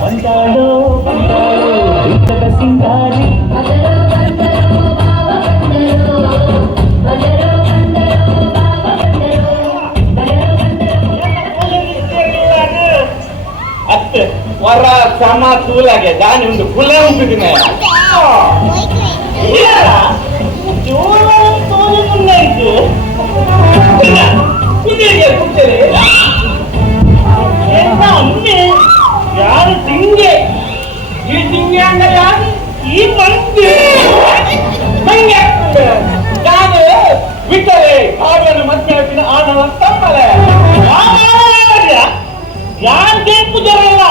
ಬಂದಾಡೋ ಬಂದಾಡೋ ಇದ್ದದ ಸಿಂಗಾರಿ ಅತ್ತೆ ವರ ಸಮ ತೂಲಾಗೆ ದಾನಿ ಒಂದು ಕುಲ ಉಂಟು ಜೋರ ತೋಲಿ ಮುಂದಾಯ್ತು ಕುಂದೇರಿ ಅಮ್ಮೆ ಯಾರು ತಿಂಗೆ ಈ ತಿಂಗೆ ಅಂದ್ರೆ ಯಾರು ಈ ಮಂದಿ ಮಂಗೆ ನಾನು ಬಿಟ್ಟರೆ ಹಾಡನ್ನು ಮಧ್ಯ ಆಡುವ ತಪ್ಪಲೆ ಯಾರು ಕೇಂಪು ಜರಲ್ಲ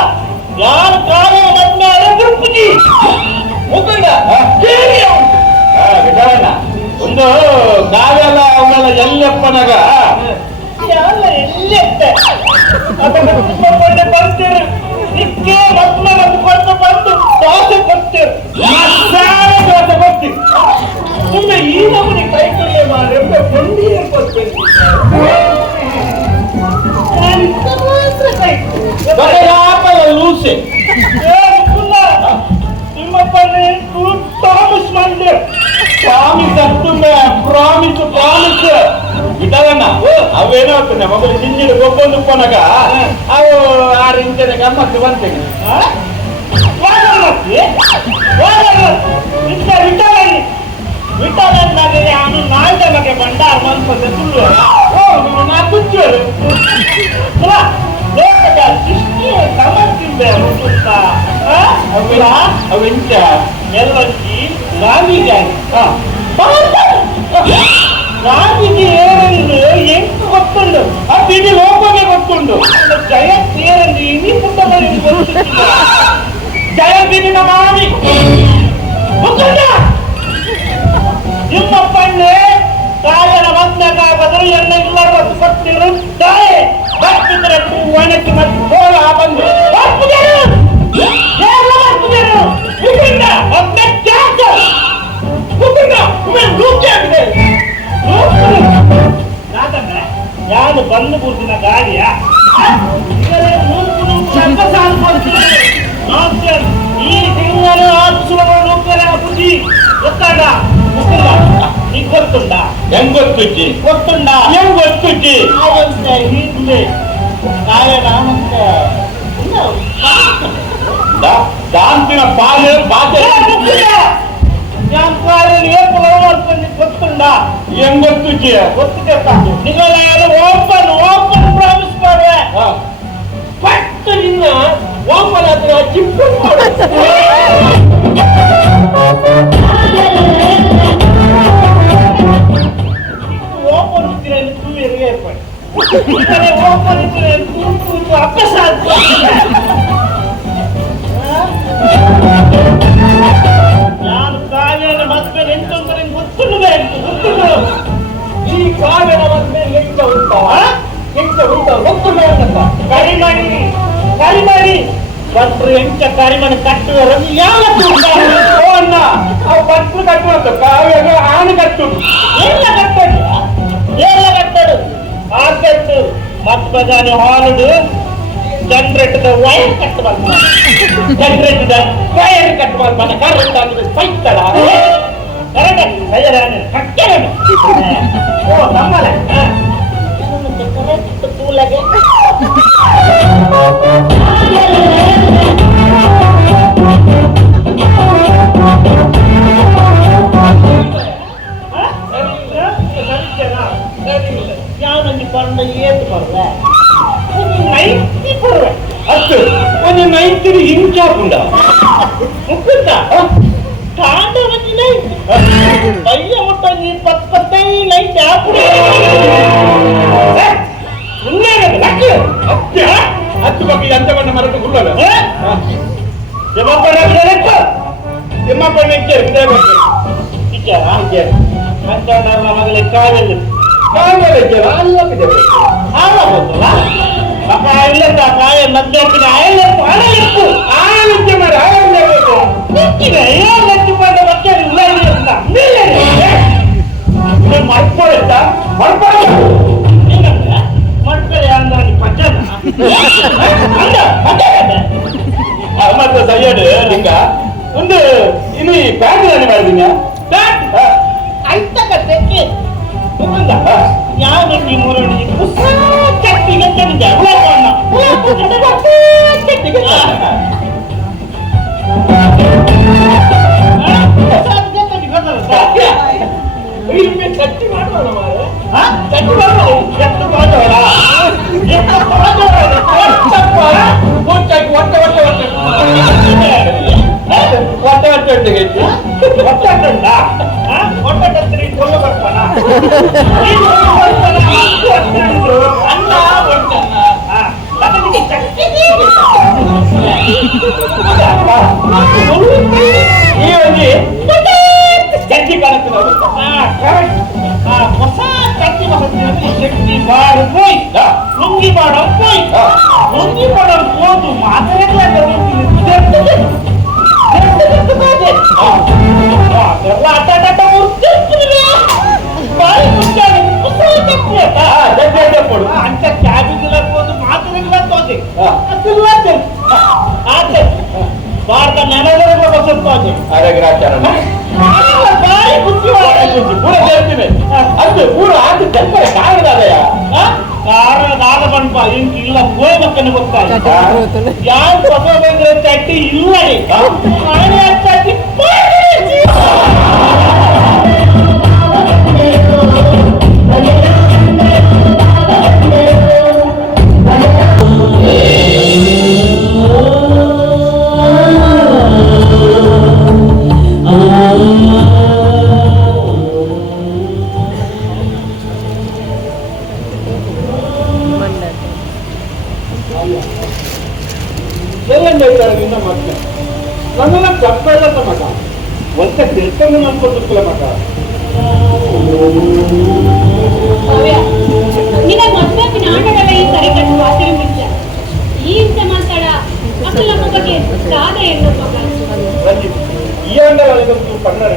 ಯಾರು ಕಾಲ ಮಧ್ಯ ತಿರುಪತಿ ಮುಖಂಡ ವಿಚಾರಣ ಒಂದು ನಾವೆಲ್ಲ ಅವಳೆಲ್ಲ ಎಲ್ಲಪ್ಪನಾಗ ಎಲ್ಲ ಎಲ್ಲೆತ್ತೆ ಬರ್ತೀರಿ ನಿಕ್ಕೆ ಮಕ್ಕಳ ಬಂದು ಬಂದು ದೋಸೆ ಕೊಡ್ತೀರಿ ದೋಸೆ ಕೊಡ್ತೀರಿ ಸುಮ್ಮನೆ ಈ ನಮ್ಮನೆ ಕೈ ಕೈಯ ಮಾಡಿ ಬಂಡಿ ಕೊಡ್ತೀರಿ ಲೂಸೆ ನಿಮ್ಮಪ್ಪ ಪ್ರಾಮಿಸ್ ಮಾಡಿದೆ ಪ್ರಾಮಿಸ್ ಆಗ್ತುಂಬೆ ಪ್ರಾಮಿಸ್ ಪ್ರಾಮಿಸ್ ಇದಾವಣ್ಣ ಅವೇನೋ ಮಗಳು ತಿಂದಿಡು ಒಬ್ಬೊಂದು ಉಪ್ಪನಾಗ ಅವು 6 ಇಂಚಿನ ಗಮ್ಮತ್ತು ಬಂತೇನೆ ವಿಟಾಲನ್ನಾಗೆ ಅವನು ನಾಲ್ಕ ಬಗ್ಗೆ ಬಂಡಾರ ಮನ್ಪದೆ ಸುಳ್ಳು ನಾ ಕುಚ್ಚೋರು ಲೋಕದ ಸೃಷ್ಟಿಯ ಸಮರ್ಥಿಂದೆ ಅವೆಂಚ ಎಲ್ಲಂಚಿ ರಾಮಿಗಾಗಿ ರಾಮಿಗೆ ಏರನ್ನು ಎಂಟು ಗೊತ್ತುಂಡು ಆ ತಿಳಿ ಲೋಕಗೆ ಗೊತ್ತುಂಡು ಜಯ ಸೇರಂದು ಇನಿ ಪುಟ್ಟದಲ್ಲಿ ಗೊತ್ತಿಲ್ಲ ಜಯದಿನ ಮಾಮಿ ಗೊತ್ತುಂಡ ನಿಮ್ಮಪ್ಪಣ್ಣೆ ಕಾಯನ ಬಂದಾಗದರೂ ಎಣ್ಣ ಇಲ್ಲ ಗೊತ್ತು ಕೊಟ್ಟಿರು ತಾಯಿ ಬರ್ತಿದ್ರೆ ಒಣಗಿ ಮತ್ತೆ ಹೋಗ ಬಂದು ಯಾರು ಬಂದು ಕೂರ್ತಿನ ಗಾಡಿಯ ಈ ತಿಂಗಳು ಬುದ್ಧಿ ಗೊತ್ತಾಗ ನೀಗ್ ಗೊತ್ತುಂಡ ಹೆಂಗ್ ಗೊತ್ತುಜ್ಜಿ ಗೊತ್ತುಂಡ ಹೆಂಗ್ ಗೊತ್ತುಜ್ಜಿ ಹಿಂದೆ ದಾಂತಿನ ಪಾಲೆ ಬಾತೆ ಗೊತ್ತುಂಡ ಹೆಂಗ್ ಗೊತ್ತುಜ್ಜಿ ಗೊತ್ತಿದೆ ನಿಗಲಾರು ಓಪನ್ ಓಪನ್ ಪ್ರಾಮಿಸ್ ಮಾಡ್ರೆ ಪಟ್ಟು ನಿನ್ನ ಓಪನ್ ಹತ್ರ ಚಿಪ್ಪು ಓಪನ್ ಇದ್ರೆ ತೂವಿಗೆ ಏರ್ಪಡಿ ಓಪನ್ ಇದ್ರೆ ತೂತು ಅಪಸಾದ ನಾನು ಕಾವ್ಯನ ಮದ್ವೆ ಎಂಟೊಂದರೆ ಗೊತ್ತುಂಡಬೇಕು ಗೊತ್ತುಂಡು ಈ ಕಾವ್ಯನ ಮದ್ವೆ ಎಂಟ ಉಂಟವ ಎಂಟ ಉಂಟ ಗೊತ್ತುಂಡ ಕರಿಮಣಿ ಕರಿಮಣಿ ಭಟ್ರು ಎಂಟ ಕರಿಮಣಿ ಕಟ್ಟುವರು ಯಾವ ಅಣ್ಣ ಅವು ಭಟ್ರು ಕಟ್ಟುವಂತ ಕಾವ್ಯಗ ಆನೆ ಕಟ್ಟುದು ಎಲ್ಲ ಕಟ್ಟಡು ಎಲ್ಲ ಕಟ್ಟಡು ಆ ಕಟ್ಟು ಮದ್ವೆದಾನೆ ಹಾಲುಡು ಜನರೇಟದ ವೈರ್ ಕಟ್ಟಬಾರ್ದು ಜನರೇಟದ ವೈರ್ ಕಟ್ಟಬಾರ್ದು ಮನೆ ಕರೆಂಟ್ ಆಗಿದೆ ಪೈತಳ ಕರೆಕ್ಟ್ ಕಟ್ಟೆ ಓ ನಮ್ಮಲ್ಲ ಕರೆಕ್ಟ್ ತೂಲಗೆ ಯಾವನಲ್ಲಿ ಬಂದ ಏತು ಬರ್ವ ನೈಂಟಿ ಬರ್ವೆ ಅಷ್ಟು ಒಂದು 90 ಹಿಂಚಾಪುಂಡ ಮುಕ್ಕುಂದ ಕಾಂಡ ಬಂದಿಲ್ಲ ಬಯ್ಯ ಮುಟ್ಟ ನೀ 25 ನೈಂಟಿ ಹಾಪುಡ ಹತ್ತು ಬಗ್ಗೆ ಅಂತ ಬಣ್ಣ ಮರಕ್ಕೆ ಹುಲ್ಲಲ್ಲ ತಿಮ್ಮಪ್ಪಣ್ಣ ಅಂತ ಮಗಲಿ ಕಾಲಲ್ಲಿ ಕಾಲಲ್ಲಿ ಅಲ್ಲಪ್ಪಿದೆ ಆಗೋದಲ್ಲ ಅಪ್ಪ ಇಲ್ಲದ ಕಾಯ ಮಧ್ಯಾಹ್ನ ಆಯಲೆಪ್ಪು ಆಲಕ್ಕೆ ಮಾಡಿ ಆಯಬೇಕು ಏಳಕ್ಕೆ ಬಂದ ಮಕ್ಕಳು ಇಲ್ಲ ಇಲ್ಲ ಮಡ್ಕೊಳ್ತ ಮಡ್ಕೊಳ್ಳ ಮಡ್ಕೊಳ್ಳಿ ಅಂದ ಪಂಚಾಯತ್ ಅಂದ ಮಾತ್ರ ಸೈಯಡ್ ಲಿಂಗ ಒಂದು ಇನ್ನು ಪ್ಯಾಂಟ್ ರೆಡಿ ಮಾಡಿದೀನಿ ಪ್ಯಾಂಟ್ ಆಯ್ತಕ್ಕ ತೆಕ್ಕಿ ಯಾವ ನಿಮ್ಮ ಹೊಸ ಚಟ್ಟಿಗೆ ತಂದೆ ಚಟ್ಟಿ ಮಾಡೋಣ ಚಟ್ಟಿ ಮಾಡೋಣ ಎಷ್ಟು ಮಾಡೋಣ ಚಟ್ಟಿ ಕಾಣುತ್ತೆ ಹೊಸ ಚಟ್ಟಿ ಶಕ್ತಿ ಬಾರು ಹೋಯ್ ಲುಂಗಿ ಮಾಡೋ ಹೋಯ್ ಲುಂಗಿ ಮಾಡೋ ಹೋದು ಅಂತ ಕ್ಯಾಬಿನ್ ಮಾತಾಡೋದು ಭಾರತ ನೆನದರ ಬಸತ್ತೋದೆ ಅರಗ್ರಾಚಾರ ಬಾರಿ ಬುದ್ಧಿ ಪೂರ ಹೇಳ್ತೀನಿ ಅದು ಪೂರ ಆದ ಕಾರಣದಾದಯ ಕಾರಣದಾದ ಬಣ್ಪ ಇಂಕ ಇಲ್ಲ ಹೋಯ್ ಮಕ್ಕನ ಗೊತ್ತಾಗ ಯಾವ ಬಂದ್ರೆ ಚಟ್ಟಿ ಇಲ್ಲ ಚಟ್ಟಿ ನನ್ನೆಲ್ಲ ತಪ್ಪಲ್ಲ ಮಗ ಒಂದ ತಿಳ್ಕೊಂಡು ಅನ್ಕೊಂಡಿರ್ತಿಲ್ಲ ಮಗ ನಿನ್ನ ಮದ್ವೆ ನಾಟಕಗಳ ಈ ಸರಿಕಟ್ಟು ಆಚರಿಸಿದ್ದ ಈ ಸಮಾಚಾರ ಅಸಲ ಬಗ್ಗೆ ಸಾಧ ಎಂದು ಈ ಅಂಡಗಳಿಗಂತೂ ಕನ್ನಡ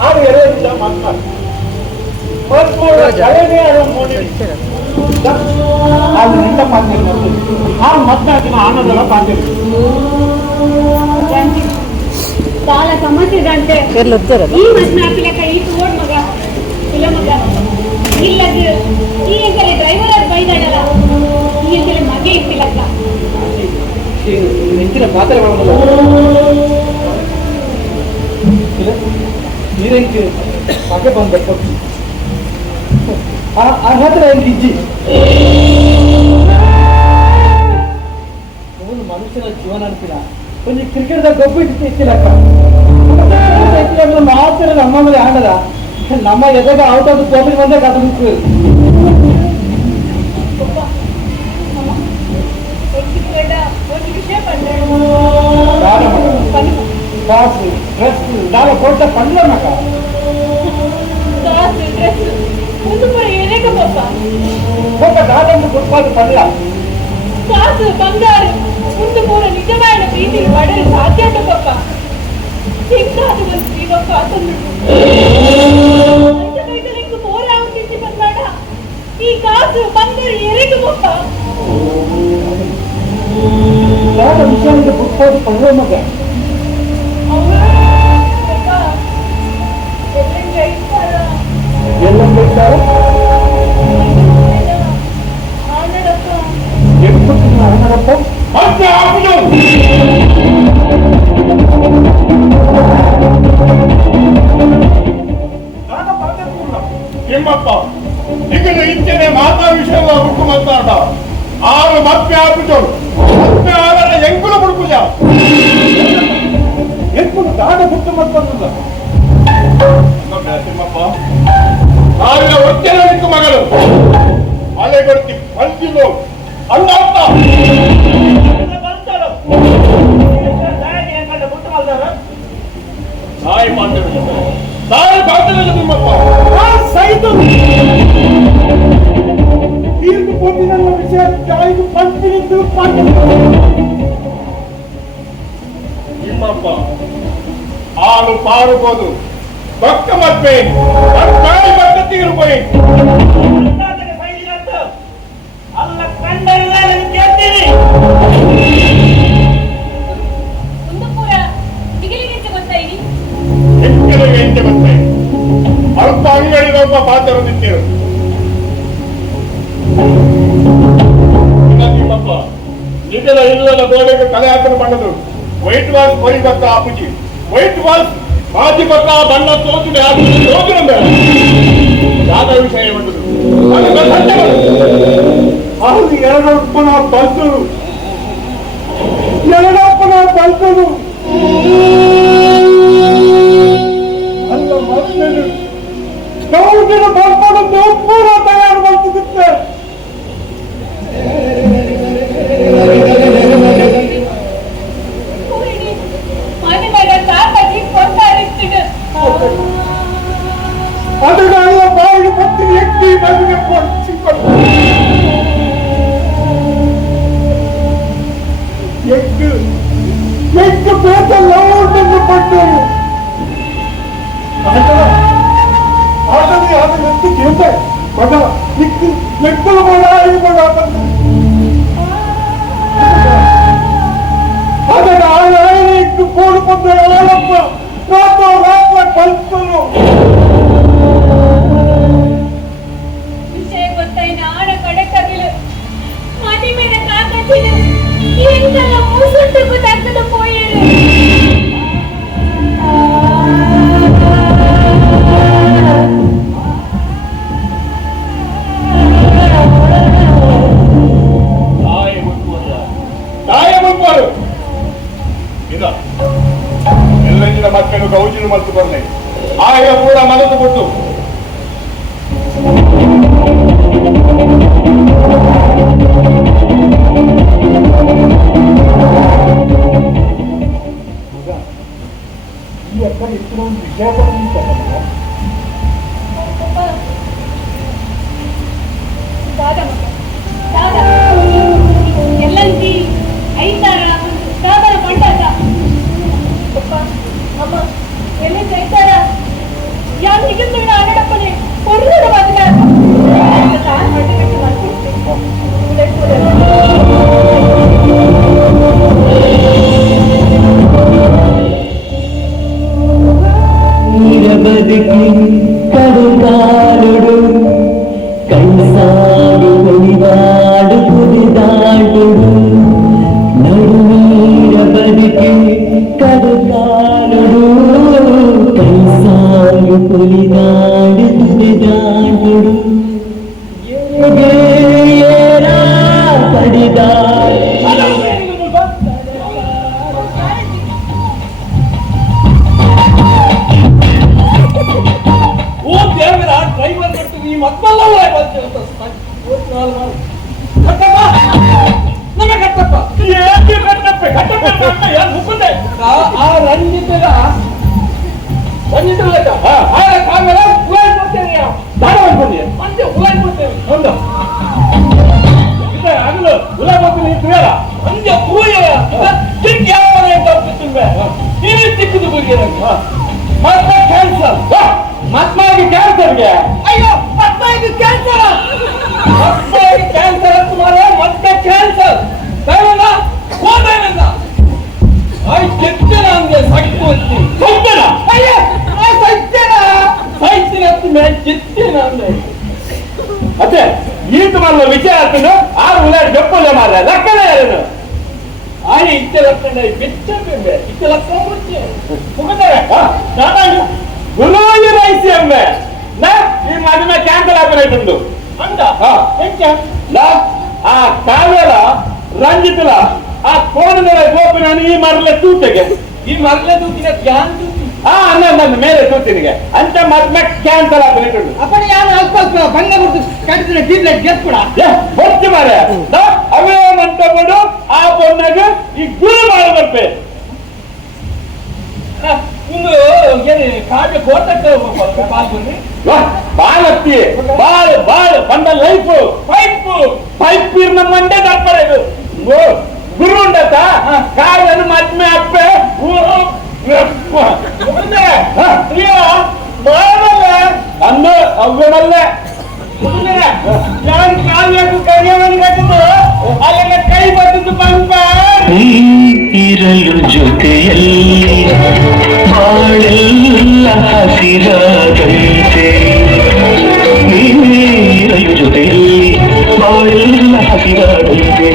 ಆರು ಎರೆಯಿಂದ ಮಾತನಾಡಿ ಅದು ನಿಂದ ಪಾತ್ರೆ ಆ ಮಧ್ಯಾಹ್ನ ಆನಂದಗಳ ಪಾತ್ರೆ చాలా సమస్య అంటే ఈ మధ్య పిల్లక ఈ తోడ్ మగ పిల్ల మగ ఇల్లది ఈ ఎంకల డ్రైవర్ అది బైదాడల ఈ ఎంకల మగే పిల్లక ನೆಂಚಿನ ಪಾತ್ರೆ ನೀರೇಂಗೆ ಮಗೆ ಬಂದ ಆ ಹತ್ರ ಏನು ಇಜ್ಜಿ ಮನುಷ್ಯನ ಜೀವನ ಅಂತೀರ ಒಂದು ಕ್ರಿಕೆಟ್ದಾಗ ಗೊಬ್ಬು ಇಟ್ಟಿಲ್ಲಕ್ಕ ಮಾತ್ರ ನಮ್ಮ ಮೇಲೆ ಆಡದ ನಮ್ಮ ಎದಾಗ ಔಟ್ ಆಫ್ ಕೋಪಿಗೆ ಬಂದಾಗ ಅದಕ್ಕೆ ನಾನು ಕೊಟ್ಟ ಪಂಡ್ಲ ಮಗ ఒక దాదాపు గుర్పాటు పడల కాసు బంగారు ముందు మూల నిజమైన ప్రీతిని పడలు సాధ్యత గొప్ప సింగాదు వచ్చి గొప్ప అతను నీకు పోరా ఉంచి పన్నాడ ఈ కాసు బంగారు ఎరకు గొప్ప దాదా విషయానికి గుర్పాటు పడల మగ ಎಲ್ಲ ಬೇಕಾರೆ ನಿಮ್ಮಪ್ಪ ಈಗ ಇದ್ದೇನೆ ಮಾತಾ ವಿಷಯ ಹುಡುಕು ಮಾತಾಡ ಆರು ಮತ್ತೆ ಹಾಕಿದಳು ಮತ್ತೆ ಅವರ ಎಂಗುಳು ಹುಡುಕುಜ ಎಂಗುಳು ದಾಡ ಹುಟ್ಟು ಮತ್ತೊಂದು ತಿಮ್ಮಪ್ಪ ಆಗ ಒಚ್ಚಲ ನಿಂತು ಮಗಳು ಮಳೆ ಕೊಡ್ತಿ ಪಂಚಿಲು ಅಲ್ಲ ತಾಯಿ ಪಾತ್ರ ನಿಮ್ಮಪ್ಪ ಸೈತು ತೀರ್ಪು ಕೊಟ್ಟಿನ ವಿಷಯ ತಾಯಿಗೆ ಪಂಚಿನಿದ್ದು ನಿಮ್ಮಪ್ಪ ಹಾಲು ಪಾರುಬೋದು ಭಕ್ತ ಮತ್ತೆ ತಾಯಿ ಭಕ್ತ ತೀರ್ಪೋಯಿ ಅಲ್ಲ ಕಂಡಲ್ಲ ಕೇಳ್ತೀನಿ ಇದರ ಇಲ್ಲದ ಗೋಡೆಗೆ ತಲೆ ಹಾಕಲು ಬಣ್ಣದು ವೈಟ್ ವಾಲ್ಸ್ ಬರಿ ಬಕ್ಕ ಆಪುಜಿ ವೈಟ್ ವಾಲ್ಸ್ ಮಾಜಿ ಬಕ್ಕ ಬಣ್ಣ ತೋಚಿದೆ ಹೋಗಿರಂಬ ಯಾದ ವಿಷಯ ಬಂದದು ಅದು ಎರಡಪ್ಪನ ಬಲ್ತರು ಅಲ್ಲ ಮಕ್ಕಳು ಗೌಡಿನ ಬರ್ಕೊಂಡು ಪೂರ ತಯಾರು ಮಾಡ್ತಿದ್ದೆ ಅದನ್ನ ಬಾಯಿಗೆ ಬತ್ತಿ ಎಕ್ಕಿ ಬದಿಗೆ ಕೊಚ್ಚಿಕೊಂಡು ಎಕ್ಕು ಬೇಸಲ್ಲ ಉಂಟು ಪಟ್ಟರು ಅದನ್ನು ಎತ್ತು ಕೇಳ್ತೆ ಮಗ ಇಕ್ಕು ಎಕ್ಕಲು ಮಾಡ ಮಾಡ ಅದನ್ನ ಆಯ್ನ ಇಟ್ಟು ಕೋಡು ಬಂದ ಆಳಪ್ಪ ರಾಪ ಕಲ್ಪನು ವಿಷಯ ಗೊತ್ತಾಯಿನ ಆಳ ಕಡಕದಿಲು ಮದಿ ಮೇಲೆ ಕಾಕತ್ತಿಲು ಎಂತೆಲ್ಲ ಮೂಸುಂಟು ತಕ್ಕದ ಪೋಯರು ಎಲ್ಲೆಂದಿನ ಮಕ್ಕಳು ಗೌಜಿನ ಮತ್ತು ಬಂದೆ ಆಗ ಕೂಡ ಮನಸ್ಸು ಕೊಟ್ಟು ಈ ಅಕ್ಕ ಎಷ್ಟು ಒಂದು ವಿಷಯ ಎಲ್ಲಂತಿ ಐತಾರ ಸಾದರ ಪಂಡಾಟ ಅಮ್ಮ ಎಲ್ಲಿ ಐತಾರ ಯಾರು ನಿಗಂತ ಆಡಪ್ಪನೆ ಕೊಡುಗಡ ಮಾತನಾಡ ಬದುಕಿ ಕಡುಗಾಡುಡು ಕಣ್ಣಸಾಡು ಕುಣಿದಾಡು ಕುಣಿದಾಡುಡು ನಡುವೀರ ಬದುಕಿ ಕಡುಗಾಡುಡು ಕಣ್ಣಸಾಡು ಕುಣಿದಾಡು ಕುಣಿದಾಡುಡು ಏರ ಪಡಿದಾಡು ಕ್ಯಾನ್ಸರ್ಗೆ ಅಯ್ಯೋ ಮತ್ಮಾಗಿ ಕ್ಯಾನ್ಸರ್ ಕ್ಯಾನ್ಸರ್ ತುಮಾರ ಮತ್ತೆ ಕ್ಯಾನ್ಸರ್ ಹೋದೇನಂದ ಆಯ್ ಕೆತ್ತನ ಹಂಗೆ ಸಕ್ಕು ಸತ್ಯನ ಅಯ್ಯ ಸತ್ಯನ ಸೈತಿನ ಕೆತ್ತನ ಅಂದ್ರೆ ಅತ್ತೆ ಈತ ಮಾಡಲು ವಿಷಯ ಆಗ್ತದೆ ಆರು ಉಲಾಡಿ ಬೆಪ್ಪಲ್ಲ ಮಾರ ಲಕ್ಕಣ ಯಾರೇನು ಆಯ್ ಇತ್ತೆ ಲಕ್ಕಣ ಬೆಚ್ಚೆ ಇತ್ತೆ ಲಕ್ಕಣ ಮುಗಿದರೆ ನಾನು ಗುರುವಾಗಿ ರೈಸಿ ಅಮ್ಮೆ ನಾ ಈ ಮದುವೆ ಕ್ಯಾನ್ಸಲ್ ಆಗ್ಬೇಕಾಯ್ತು ಅಂದ ಆ ಕಾವ್ಯರ ರಂಜಿತಲ ಆ ಕೋಣದ ಗೋಪಿನ ಈ ಮರಲೆ ತೂತೆಗೆ ಈ ಮರಲೆ ತೂತಿನ ಕ್ಯಾನ್ ನನ್ನ ಮೇಲೆ ತೂತಿನಿಗೆ ಅಂತ ಮದ್ವೆ ಕ್ಯಾನ್ಸಲ್ ಆಗ್ಬೇಕು ಅಪ್ಪನ ಯಾರು ಅಲ್ಪ ಭಂಗ ಬಿಟ್ಟು ಕಟ್ಟಿದ್ರೆ ಟ್ಯೂಬ್ಲೈಟ್ ಗೆಸ್ ಕೂಡ ಹೊತ್ತು ಮಾರ ಅವೇ ಮಂಟಪಡು ಆ பொண்ணாಗ ಈ ಗುರು ಮಾಡ ಬರ್ಪೆ ಇನ್ನು ಏನು ಕಾವ್ಯ ಕೋಟಕ್ಕೆ ಪಾಲ್ಗೊಂಡು ಬಾಳತ್ತಿ ಬಾಳ್ ಬಾಳ್ ಬಂದ ಲೈಫ್ ಪೈಪ್ ಪೈಪ್ ಇರ್ನ ಮಂಡೆ ತಪ್ಪರ ಇದು ಗುರು ಉಂಡತ ಕಾವ್ಯನ ಮದ್ಮೆ ಅಪ್ಪೆ ಅಂದು ಅವ್ವನಲ್ಲ ನಾನು ಕಾವ್ಯಕ್ಕೂ ಕರಿಯವನಿಗೆ ಕಟ್ಟಿದ್ದು ಅಲ್ಲೆಲ್ಲ ಕೈ ಬರ್ತದ್ದು ಪಂಪ ಇರಲು ಜೊತೆಯಲ್ಲಿ ಬಾಳೆಲ್ಲ ಹಸಿರಾದಂತೆ ನೀರಲು ಜೊತೆಯಲ್ಲಿ ಬಾಳೆಲ್ಲ ಹಸಿರಾದಂತೆ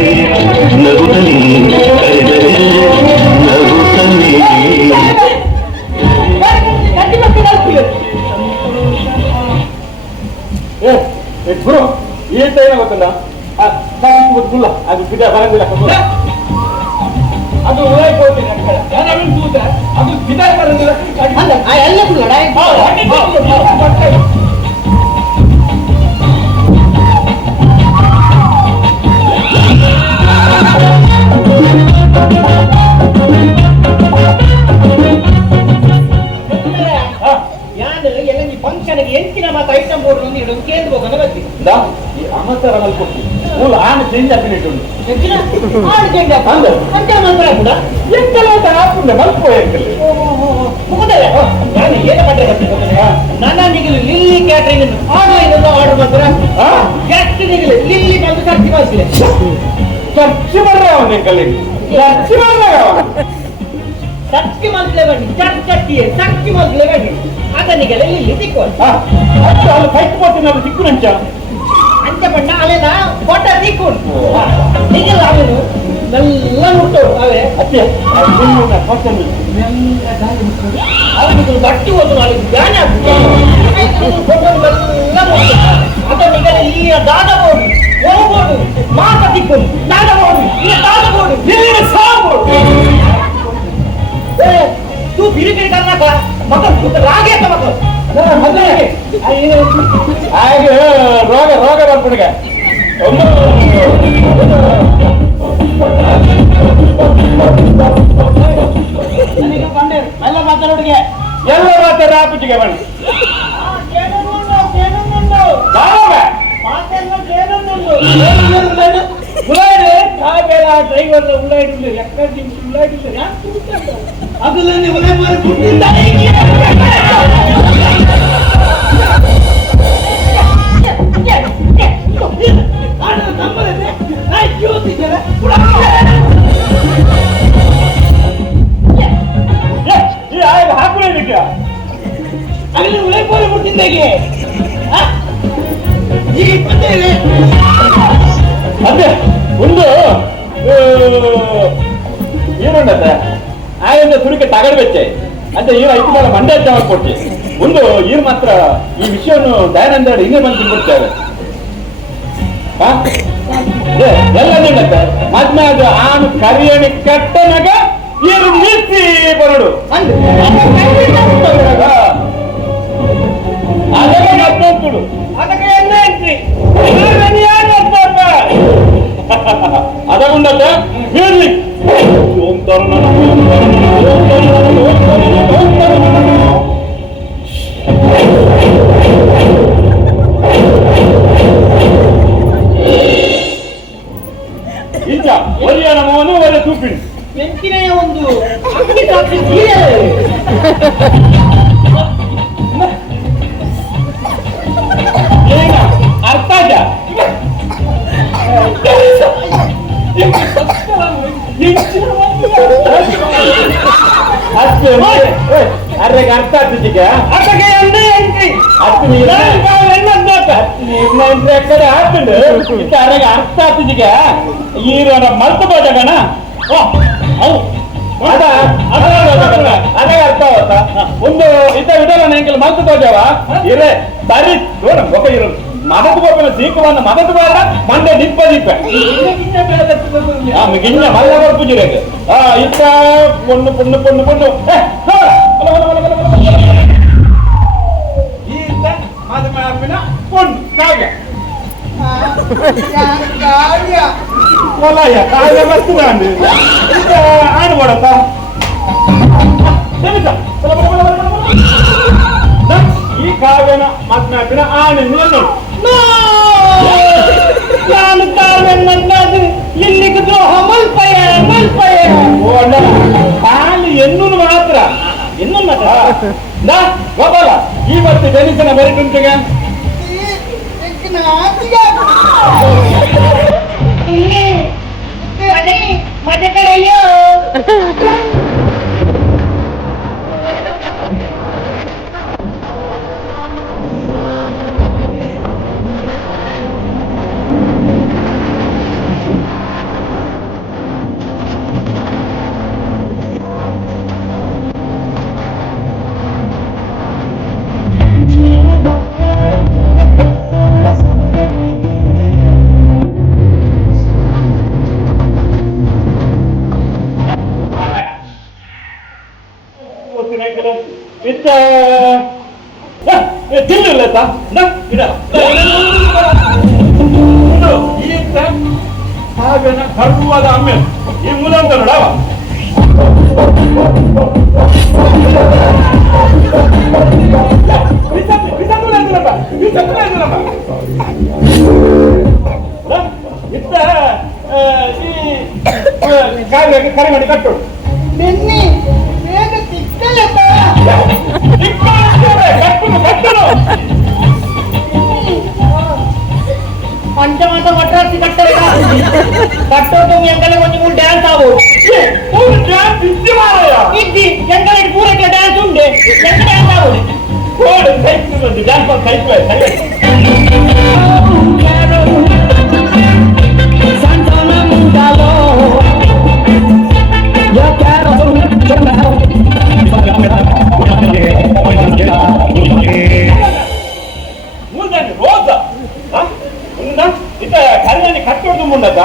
ನಗುತ್ತಲೇ ಅದು ಉಳಾಯ್ಕೋತೀನಿ ಅಕ್ಕಳ ಯಾರು ತೂತ ಅದು ಬಿದಾಯ ಬರೋದಿಲ್ಲ ಅಲ್ಲ ಆ ಎಲ್ಲ ಲಡಾಯಿ ಫಂಕ್ಷನ್ಗೆ ಎಂಚಿನ ಮಾತು ಐಟಮ್ ಬೋರ್ಡ್ ಒಂದು ಇಡೋದು ಕೇಂದ್ರ ಹೋಗೋಣ ಬರ್ತೀವಿ ಈ ಅಮಸರ ಮಲ್ಕೊಡ್ತೀನಿ ಮೂಲ ಆನೆ ಚೇಂಜ್ ಹಾಕಿನಿಟ್ಟು ನಾನು ಏನು ಮಾಡ್ರೆ ನನ್ನ ನಿಗಲು ಲಿಲ್ಲಿ ಕ್ಯಾಟ್ರಿಂಗ್ ಆನ್ಲೈನ್ ಅನ್ನು ಆರ್ಡರ್ ಮಾಡ್ತಾರೆ ಕ್ಯಾಟ್ರಿಂಗ್ ಲಿಲ್ಲಿ ಬಂದು ಖರ್ಚು ಮಾಡಿಸಿದೆ ಖರ್ಚು ಮಾಡ್ರೆ ಅವನ ಕಲ್ಲಿಗೆ ಖರ್ಚು ಮಾಡ್ರೆ ಸಕ್ಕಿ ಮಲ್ಲೆ ಬನ್ನಿ ಚಟ್ಟಿ ಸಕ್ಕಿ ಮಲ್ಲೆ ಬನ್ನಿ ಅದನಿಗೆಲ್ಲ ಲಿಲ್ಲಿ ತಿಕ್ಕೋದು ಅಷ್ಟು ಅಲ್ಲಿ ಫೈಟ್ ಕೊಡ್ತೀನಿ ಅದು ಸಿಕ್ಕು ನಂಚ ಅಂಚ ಬಣ್ಣ ಅಲೆದ ಕೊಟ್ಟ ತಿಕ್ಕೊಂಡು ನಿಗಲ್ಲ ಅವನು ಎಲ್ಲ ಮುಟ್ಟು ಅವೇ ಅತ್ತೆ ಅವನಿಗೆ ಗಟ್ಟಿ ಹೋದ್ರು ಅಲ್ಲಿ ಧ್ಯಾನ ಅದನಿಗೆಲ್ಲ ಇಲ್ಲಿಯ ದಾದಬಹುದು ಹೋಗ್ಬೋದು ಮಾತ ತಿಕ್ಕೊಂಡು ದಾದಬಹುದು ಇಲ್ಲ ದಾದಬಹುದು ಇಲ್ಲಿನ ಸಾಬಹುದು तू फिरी फिरी करना का मगर रागे का मगर ಹಾಗೆ ರೋಗ ರೋಗ ಬರ್ಬಿಡ್ಗೆ ಎಲ್ಲ ಮಾತಾಡೋಡಿಗೆ ಎಲ್ಲ ಮಾತಾಡ ಆಪುಚಿಗೆ ಬನ್ನಿ ಉಳ್ಳಾಡಿ ಕಾಬೇಡ ಡ್ರೈವರ್ ಉಳ್ಳಾಡಿ ಎಕ್ಕಡಿ ಉಳ್ಳಾಡಿ ಅದೆಲ್ಲ ನೀವು ಒಲೆ ಮಾಡಿ ಹಾಕುವುದಕ್ಕೆ ಅಲ್ಲಿ ಉಳೆ ಬೋರೆ ಬಿಟ್ಟಿದ್ದಾಗೆ ಈಗ ಇಪ್ಪತ್ತೇಳು ಅದೇ ಒಂದು ಏನುಂಡತ್ತೆ ಆಯಿಂದ ಸುರಿಕೆ ತಗಡ್ಬೇಕೆ ಅಂತ ಇವ್ರು 5 ಬಾರ ಮಂಡ್ಯ ಜಾವ ಕೊಡ್ತಿ ಒಂದು ಇವ್ರು ಮಾತ್ರ ಈ ವಿಷಯವನ್ನು ದಯಾನಂದ ಹಿಂಗೆ ಬಂದು ತಿನ್ಬಿಡ್ತಾರೆ ಎಲ್ಲ ನೀಡತ್ತೆ ಮದ್ಮೆ ಅದು ಆನು ಕರಿಯಣಿ ಕಟ್ಟನಗ ಇವರು ನಿಲ್ಸಿ ಬರೋಡು ಅದಕ್ಕೆ ಹತ್ತೊಂದು ಅದಕ್ಕೆ ಎಲ್ಲ ಎಂಟ್ರಿ ಅದಗೊಂಡದ ಮ್ಯೂಸಿಕ್ ಓಂ ತರುಣ ಇಂಚ ಒರಿಯನ ಮೋನು ಒರೆ ತೂಪಿನ್ ಎಂಚಿನ ಒಂದು ಅಂಗಡಿ ಅರ್ಥ ಅರ್ರೆಗೆ ಅರ್ಥ ಆಗ್ತಿದ್ದೀಗ ಅದಕ್ಕೆ ಎಣ್ಣೆ ಎಂಟ್ರಿ ಹತ್ತು ನೀರು ಕಡೆ ಹಾಕೊಂಡು ಇತ್ತ ಅರ್ರೆಗೆ ಅರ್ಥ ಆಗ್ತಿದ್ದೀಗ ಈರೋನ ಮಲ್ತು ಹೋದಾಗಣ ಅದ ಅದೇ ಅರ್ಥ ಅವತ್ತ ಒಂದು ಇದ್ದ ವಿಡಲ್ಲ ನಂಗೆ ಮಲ್ತು ಹೋದ್ಯಾವ ಇರೇ ಸರಿ ನೋಡ ಒಬ್ಬ ಇರೋದು ಮದತು ಬೋಪಿನ ಸೀಕುವನ್ನ ಮದತು ಬಾರ ಮಂಡೆ ದಿಪ್ಪ ದಿಪ್ಪ ಗಿಣ್ಣ ಮಲ್ಲ ಬರ್ಪುಜಿರೆ ಇತ್ತ ಪೊಣ್ಣು ಪೊಣ್ಣು ಪೊಣ್ಣು ಪೊಣ್ಣು ಈತ ಮದಮಾಪಿನ ಪೊಣ್ಣು ಕಾವ್ಯ ಕೊಲಯ ಕಾವ್ಯ ಬರ್ತದ ಆಡ್ಬೋಡತ್ತ ಈ ಕಾವ್ಯನ ಮದ್ಮಾಪಿನ ಆನಂದ ನಾನು ಕಾವ್ಯನ್ನದು ಇಲ್ಲಿಗೆ ದ್ರೋಹ ಮಲ್ಪಯ ಮಲ್ಪಯ ಖಾಲಿ ಎನ್ನೂನು ಮಾತ್ರ ಎನ್ನೂನು ಮಾತ್ರ ಗೋಪಾಲ ಇವತ್ತು ಜನಿಸನ ಬರೀಟುಂಟಿಗೆ ಮಜ ಕಡೆಯೋ ತಿನ್ನಿಲ್ಲ ಇಡ ಈತ ಹಾಗೆನ ಕರ್ವಾದ ಆಮೇಲೆ ಈ ಮೂಲಂತ ನೋಡವ ಇತ್ತ ಈ ಕಾಲಿಗೆ ಕರೆ ಮಾಡಿ ಕಟ್ಟು పంచమంత మట్రాసి కట్టరు కట్టోతో ఎంకలే కొంచెం డాన్స్ ఆవు డాన్స్ ఇచ్చి మారయ్యా ఇది ఎంకలే పూరట్ల డాన్స్ ఉండే ఎంక డాన్స్ ఆవు కోడ్ సైకిల్ ఉంది డాన్స్ సైకిల్ సరే Santana Mundalo Yo quiero ಮೂಲ್ದಾನಿ ರೋಜ ಇತ್ತ ಕರಿಯಾನಿ ಕಟ್ಟೋದು ಮುಂಡದ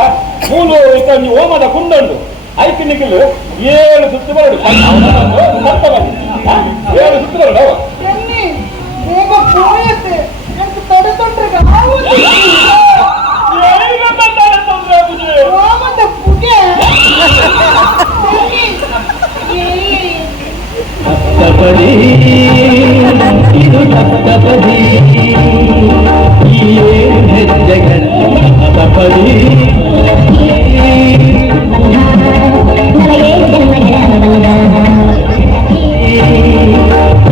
ಮೂಲು ಇತ್ತ ನೀವು ಹೋಮದ ಕುಂದಂಡು ಐದು ನಿಖಿಲು 7 ಸುತ್ತು ಬರಡು ಸ್ವಲ್ಪ ಬನ್ನಿ 7 ಸುತ್ತು ಬರಡು ಅವ ಸಪ್ತಪದಿ ಇದು ಸಪ್ತಪದಿ ಈ ಹೆಜ್ಜೆಗಳ ಸಪ್ತಪದಿ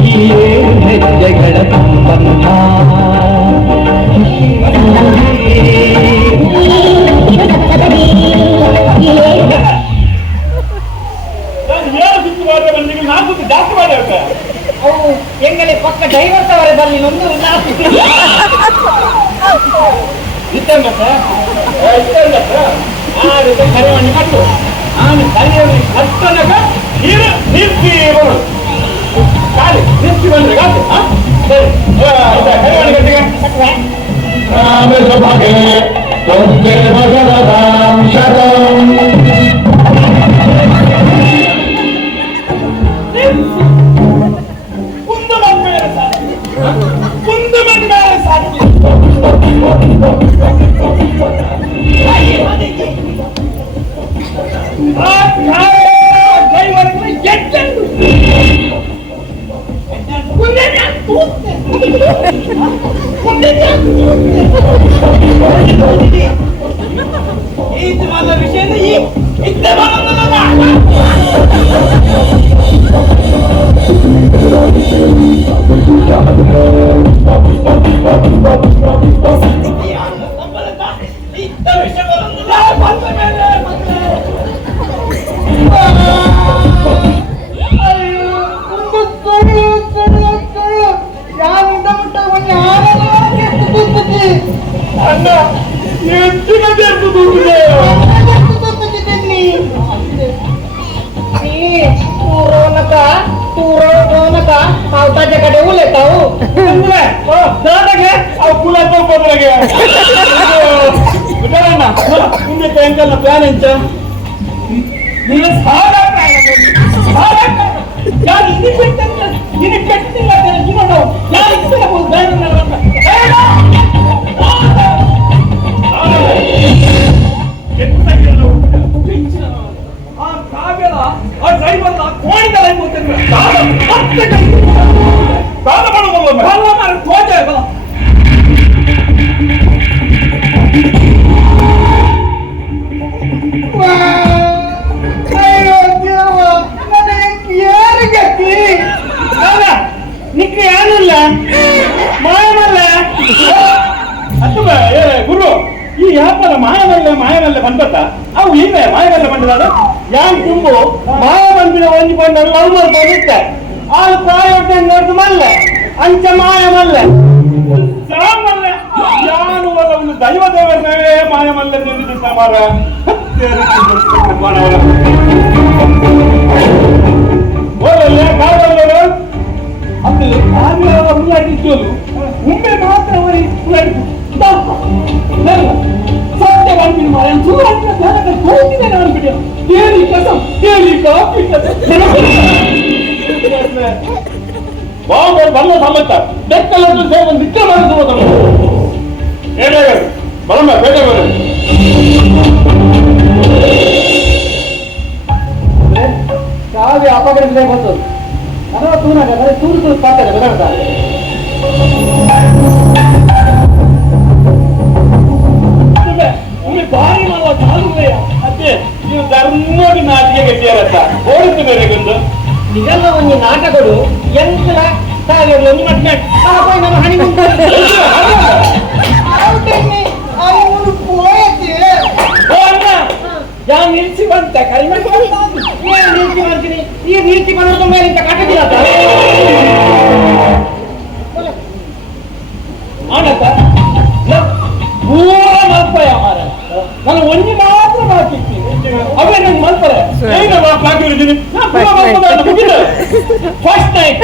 ಈ ಹೆಜ್ಜೆಗಳ ಸಂಬಂಧ ಜಾಸ್ತಿ ಮಾಡ್ಯಾಕ ಅವು ಎಂಗಲೆ ಪಕ್ಕ ಡೈವರ್ಸ್ ಅವರ ಬಲ್ಲಿ ಒಂದು ಇತ್ತಂಗತ್ತ ಕರಿಮಣ್ಣಿ ಕಟ್ಟು ಆಮೇಲೆ ಕರಿಯಲ್ಲಿ ಕಟ್ಟನಗ ನೀರು ನಿಲ್ಸಿ ಬರು ಕಾಲಿ ನಿಲ್ಸಿ ಬಂದ್ರೆ ಗಾತು ಸರಿ ಕರಿಮಣ್ಣಿ ಕಟ್ಟಿಗೆ ಇದು ಮಾಡ ವಿಷಯ ಇದ್ದೇ ಅಣ್ಣ ಹೆಚ್ಚಿನ ಬೇಕು ದುಡ್ಡಿದೆ पावसाच्या कडे उलेत कुलाच्या पदरगे तुम्ही बँकेला प्लॅन यांच्या ಗುರು ಈ ವ್ಯಾಪಾರ ಮಾಯವಲ್ಲೇ ಬಂದತ್ತ ಅವು ಹಿಂದೆ ಮಾಯವಲ್ಲೇ ಬಂದಿದ್ದಾಳೆ ಯಾನ್ ತುಂಬು ಮಾಯ ಬಂದಿನ ಒಂದು ಬಂದ ಲವ್ ಮಾಡ್ಕೊಂಡಿದ್ದೆ ಆಳು ಪ್ರಾಯೋಜನ ನೋಡಿದು ಮಲ್ಲೆ ಅಂಚ ಮಾಯ ಮಲ್ಲೆ ಸಾಮಲ್ಲ ಯಾನು ಒಂದು ದೈವ ದೇವರೇ ಮಾಯ ಮಲ್ಲೆ ನಿಂದಿದ್ದ ಮಾರ ಓದಲ್ಲೇ ಕಾವಲ್ಲೋಡು ಅದು ಆಮೇಲೆ ಹುಲ್ಲಾಡಿದ್ದೋದು ಮುಂಬೆ ಮಾತ್ರ ಅವರಿಗೆ ಹುಲ್ಲಾಡಿದ್ದು ಸತ್ಯ ಬಂದಿನ ಮಾರ ಸುಳ್ಳು ಹೋಗಿದೆ ನಾನು ಬಿಡಿ ಕೇಳಿ ಕಾಪಿ ಅನ್ನ ಸಮತ ಬೆಕ್ಕಲ್ಲದ್ದು ಸೇವೆ ನಿತ್ಯ ಮಾಡಿಸುವುದು ಹೇಳಿ ಬರಮ್ಮ ಬೇಗ ಬರ ಕಾವ್ಯ ಅಪಘಾತದಲ್ಲಿ ಬಂತು ಅದರ ತೂನಾಗ ತೂರು ತೂರು ಪಾತ್ರೆ ಬೆದರ್ತ ಒಮ್ಮೆ ಬಾರಿ ಮಾಡುವ ಕಾಲುವೆಯ ಅದೇ ನೀವು ಧರ್ಮೋಡಿ ನಾಟಿಗೆ ಸೇರತ್ತ ಓಡಿತು ಬೇರೆಗೊಂದು ಇದೆಲ್ಲ ಒಂದು ನಾಟಕಗಳು ಎಂತ ಕಾವ್ಯಗಳು ಒಂದು ಮಟ್ಟ ನಮ್ಮ ಹಣಿ ಯಾವ ನಿಲ್ಸಿ ಬಂತ ಕಡಿಮೆ ನಿಲ್ಸಿ ಮಾಡ್ತೀನಿ ಈ ನಿಲ್ಸಿ ಮಾಡೋದು ಮೇಲೆ ಇಂತ ಕಟ್ಟದಿಲ್ಲ ಆನತ ಪೂರ ಮಲ್ಪಯ ಮಾರ ನಾನು ಒಂಜಿ ಮಾತ್ರ ಬಾಕಿರ್ತೀನಿ ಅವೇ ನಂಗೆ ಮಲ್ಪರೆ ಬಾಕಿ ಇರ್ತೀನಿ ಫಸ್ಟ್ ನೈಟ್